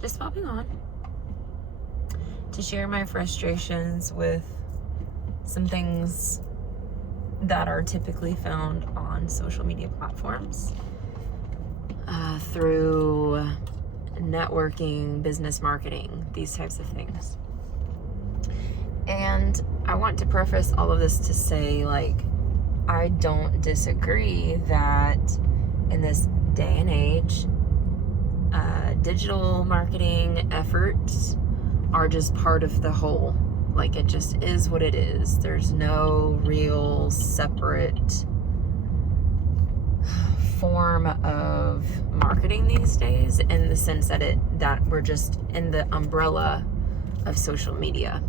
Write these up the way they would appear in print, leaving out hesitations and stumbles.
just popping on to share my frustrations with some things that are typically found on social media platforms through networking, business marketing, these types of things. And I want to preface all of this to say, like, I don't disagree that in this day and age, digital marketing efforts are just part of the whole. Like, it just is what it is. There's no real separate form of marketing these days, in the sense that we're just in the umbrella of social media,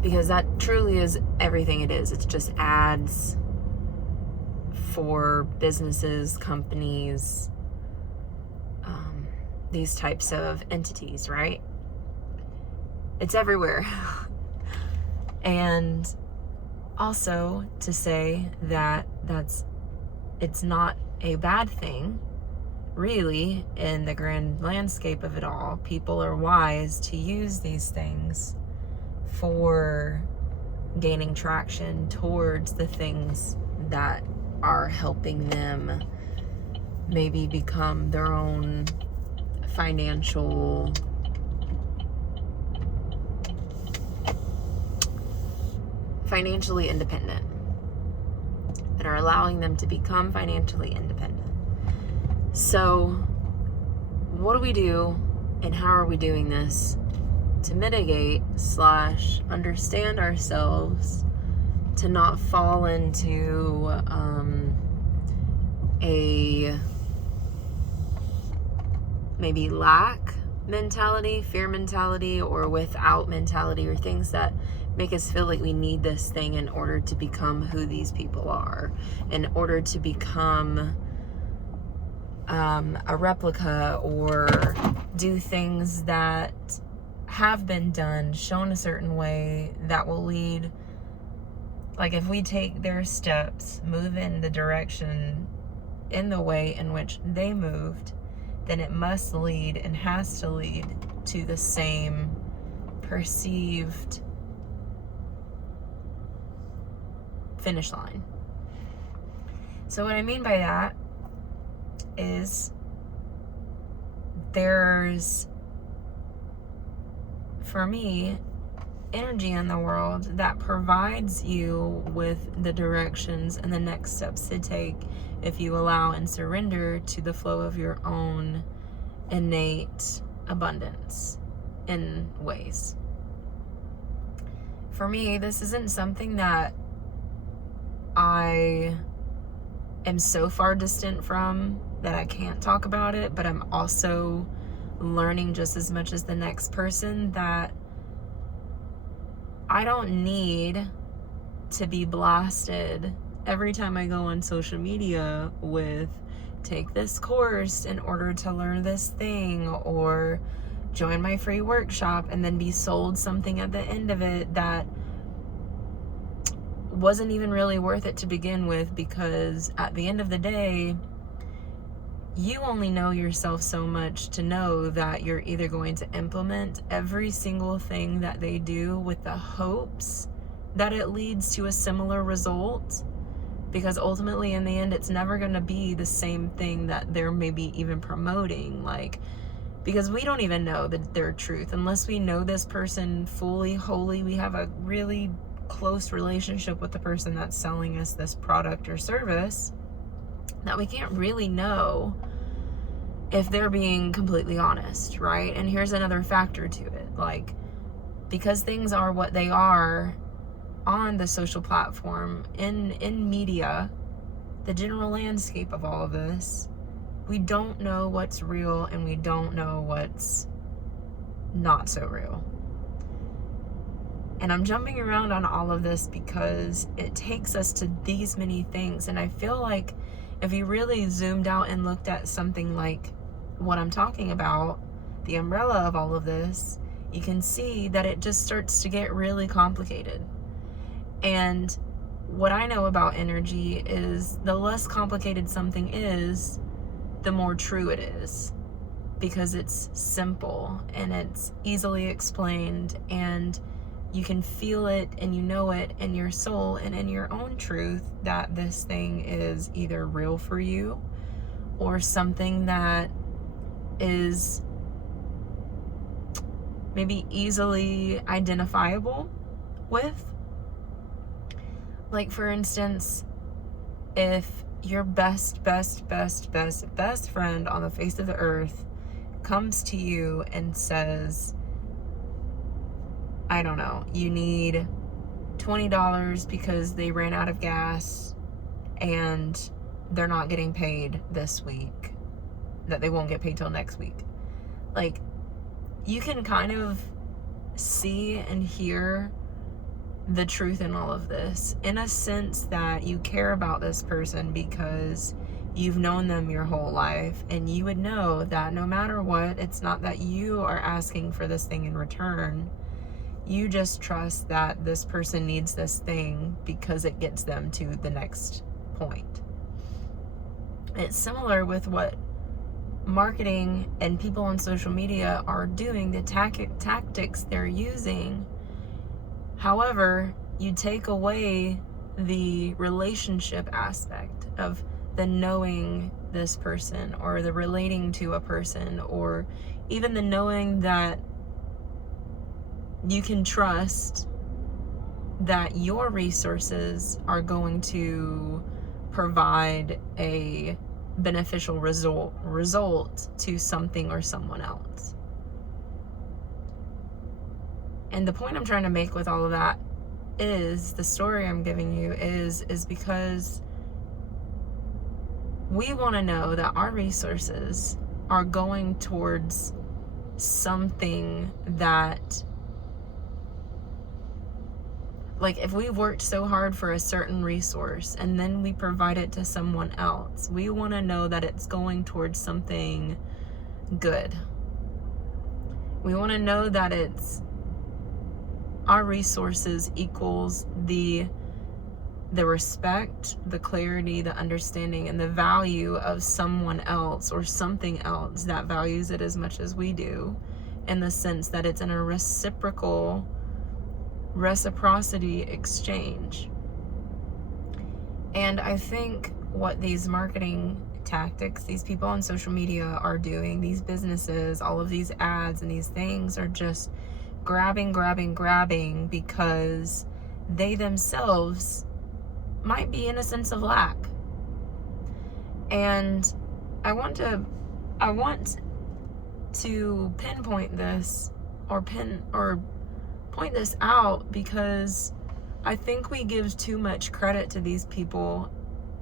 because that truly is everything it is. It's just ads for businesses, companies, these types of entities, right? It's everywhere. And also to say that it's not a bad thing, really, in the grand landscape of it all. People are wise to use these things for gaining traction towards the things that are helping them maybe become their own financially independent, that are allowing them to become financially independent. So what do we do, and how are we doing this to mitigate / understand ourselves to not fall into a maybe lack mentality, fear mentality, or without mentality, or things that make us feel like we need this thing in order to become who these people are, in order to become a replica, or do things that have been done, shown a certain way, that will lead, like, if we take their steps, move in the direction, in the way in which they moved, then it must lead and has to lead to the same perceived finish line. So what I mean by that is there's, for me, energy in the world that provides you with the directions and the next steps to take if you allow and surrender to the flow of your own innate abundance in ways. For me, this isn't something that I am so far distant from that I can't talk about it, but I'm also learning just as much as the next person that I don't need to be blasted every time I go on social media with take this course in order to learn this thing, or join my free workshop, and then be sold something at the end of it that wasn't even really worth it to begin with, because at the end of the day, you only know yourself so much to know that you're either going to implement every single thing that they do with the hopes that it leads to a similar result, because ultimately in the end it's never going to be the same thing that they're maybe even promoting, like, because we don't even know their truth unless we know this person fully, wholly. We have a really close relationship with the person that's selling us this product or service, that we can't really know if they're being completely honest, right? And here's another factor to it, like, because things are what they are on the social platform, in media, the general landscape of all of this, we don't know what's real and we don't know what's not so real. And I'm jumping around on all of this because it takes us to these many things. And I feel like if you really zoomed out and looked at something like what I'm talking about, the umbrella of all of this, you can see that it just starts to get really complicated. And what I know about energy is the less complicated something is, the more true it is. because it's simple and it's easily explained, and you can feel it and you know it in your soul and in your own truth that this thing is either real for you or something that is maybe easily identifiable with. Like, for instance, if your best friend on the face of the earth comes to you and says, I don't know, you need $20 because they ran out of gas and they're not getting paid this week, that they won't get paid till next week. Like, you can kind of see and hear the truth in all of this, in a sense that you care about this person because you've known them your whole life, and you would know that no matter what, it's not that you are asking for this thing in return. You just trust that this person needs this thing because it gets them to the next point. It's similar with what marketing and people on social media are doing, the tactics they're using. However, you take away the relationship aspect of the knowing this person, or the relating to a person, or even the knowing that you can trust that your resources are going to provide a beneficial result to something or someone else. And the point I'm trying to make with all of that is, the story I'm giving you is because we want to know that our resources are going towards something that, like, if we worked so hard for a certain resource and then we provide it to someone else, we want to know that it's going towards something good. We want to know that it's our resources equals the respect, the clarity, the understanding, and the value of someone else or something else that values it as much as we do, in the sense that it's in a reciprocity exchange. And I think what these marketing tactics, these people on social media are doing, these businesses, all of these ads and these things, are just grabbing because they themselves might be in a sense of lack. And I want to pinpoint this, or point this out, because I think we give too much credit to these people,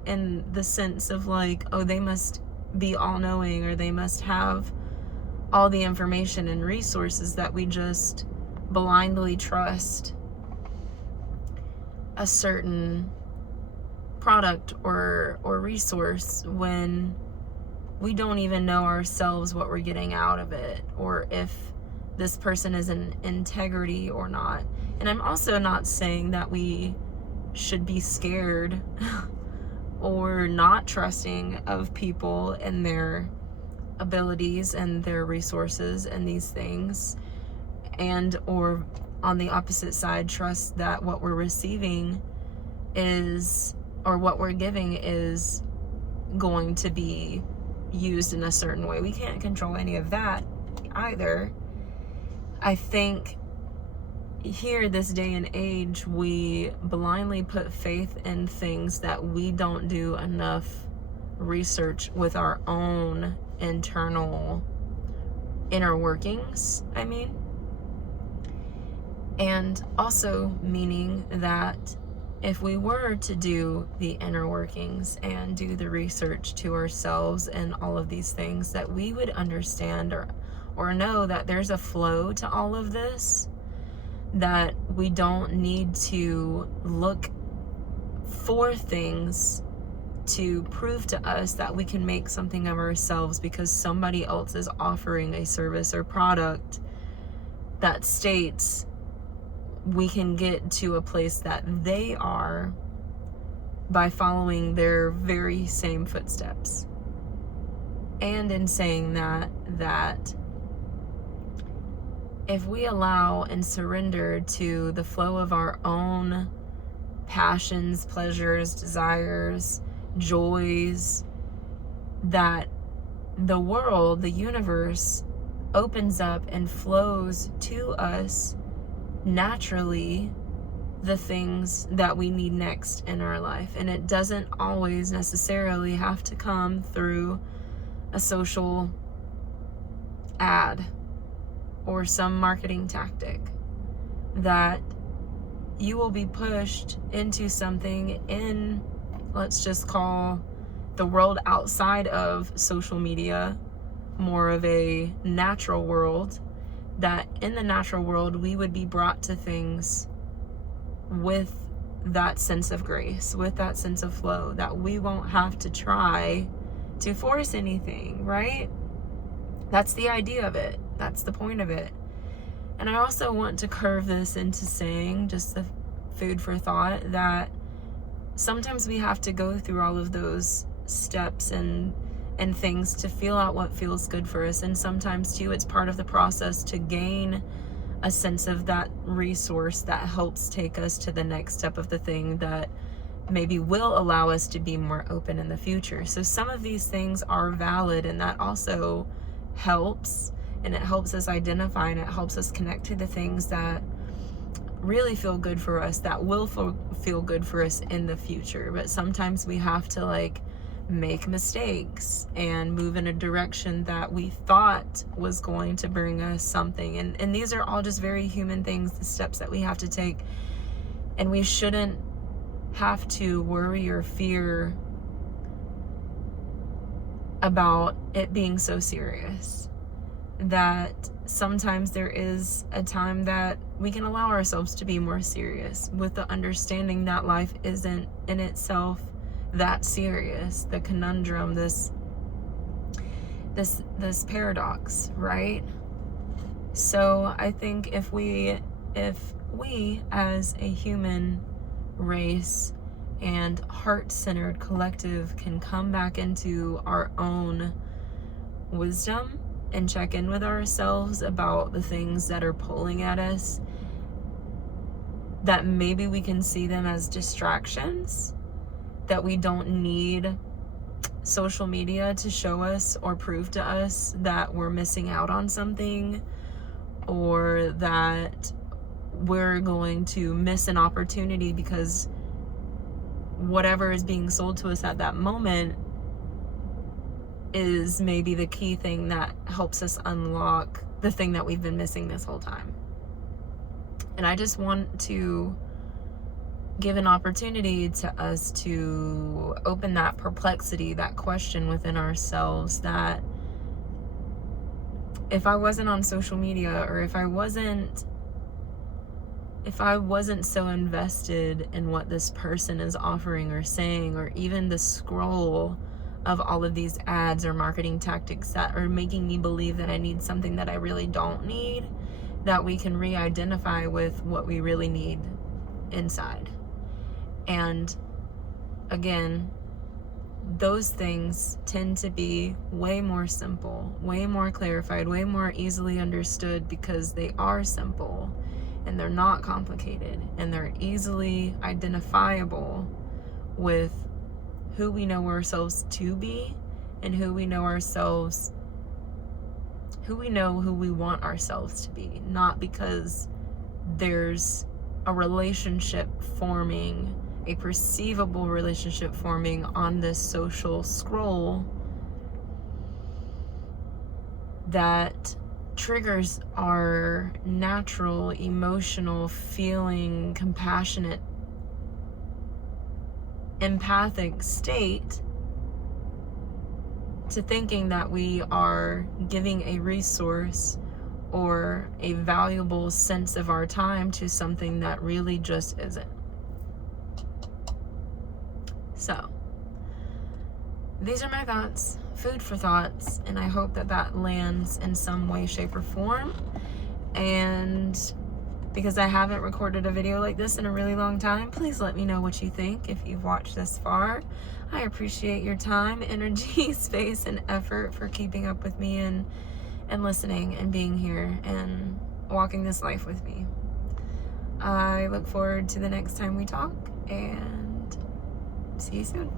in the sense of like, oh, they must be all-knowing, or they must have all the information and resources, that we just blindly trust a certain product or resource when we don't even know ourselves what we're getting out of it, or if this person is in integrity or not. And I'm also not saying that we should be scared or not trusting of people and their abilities and their resources and these things, and or on the opposite side, trust that what we're receiving is, or what we're giving is, going to be used in a certain way. We can't control any of that either. I think here, this day and age, we blindly put faith in things that we don't do enough research with our own internal inner workings, and also meaning that if we were to do the inner workings and do the research to ourselves and all of these things, that we would understand or know that there's a flow to all of this, that we don't need to look for things to prove to us that we can make something of ourselves because somebody else is offering a service or product that states we can get to a place that they are by following their very same footsteps. And in saying that if we allow and surrender to the flow of our own passions, pleasures, desires, joys, that the world, the universe, opens up and flows to us naturally the things that we need next in our life. And it doesn't always necessarily have to come through a social ad or some marketing tactic. That you will be pushed into something in, let's just call the world outside of social media more of a natural world, that in the natural world we would be brought to things with that sense of grace, with that sense of flow, that we won't have to try to force anything, right? That's the idea of it. That's the point of it. And I also want to curve this into saying, just the food for thought, that sometimes we have to go through all of those steps and things to feel out what feels good for us. And sometimes too, it's part of the process to gain a sense of that resource that helps take us to the next step of the thing that maybe will allow us to be more open in the future. So some of these things are valid, and that also helps, and it helps us identify, and it helps us connect to the things that really feel good for us, that will feel good for us in the future. But sometimes we have to make mistakes and move in a direction that we thought was going to bring us something. And these are all just very human things, the steps that we have to take. And we shouldn't have to worry or fear about it being so serious. That sometimes there is a time that we can allow ourselves to be more serious, with the understanding that life isn't in itself that serious. The conundrum, this paradox, right? So I think if we as a human race and heart-centered collective can come back into our own wisdom and check in with ourselves about the things that are pulling at us, that maybe we can see them as distractions, that we don't need social media to show us or prove to us that we're missing out on something, or that we're going to miss an opportunity because whatever is being sold to us at that moment is maybe the key thing that helps us unlock the thing that we've been missing this whole time. And I just want to give an opportunity to us to open that perplexity, that question within ourselves, that if I wasn't on social media, or if I wasn't so invested in what this person is offering or saying, or even the scroll of all of these ads or marketing tactics that are making me believe that I need something that I really don't need, that we can re-identify with what we really need inside. And again, those things tend to be way more simple, way more clarified, way more easily understood, because they are simple and they're not complicated, and they're easily identifiable with who we know ourselves to be, and who we want ourselves to be. Not because there's a relationship forming, a perceivable relationship forming on this social scroll that triggers our natural, emotional, feeling, compassionate, empathic state, to thinking that we are giving a resource or a valuable sense of our time to something that really just isn't. So, these are my thoughts, food for thoughts, and I hope that that lands in some way, shape, or form. And because I haven't recorded a video like this in a really long time, please let me know what you think if you've watched this far. I appreciate your time, energy, space, and effort for keeping up with me and listening and being here and walking this life with me. I look forward to the next time we talk, and see you soon.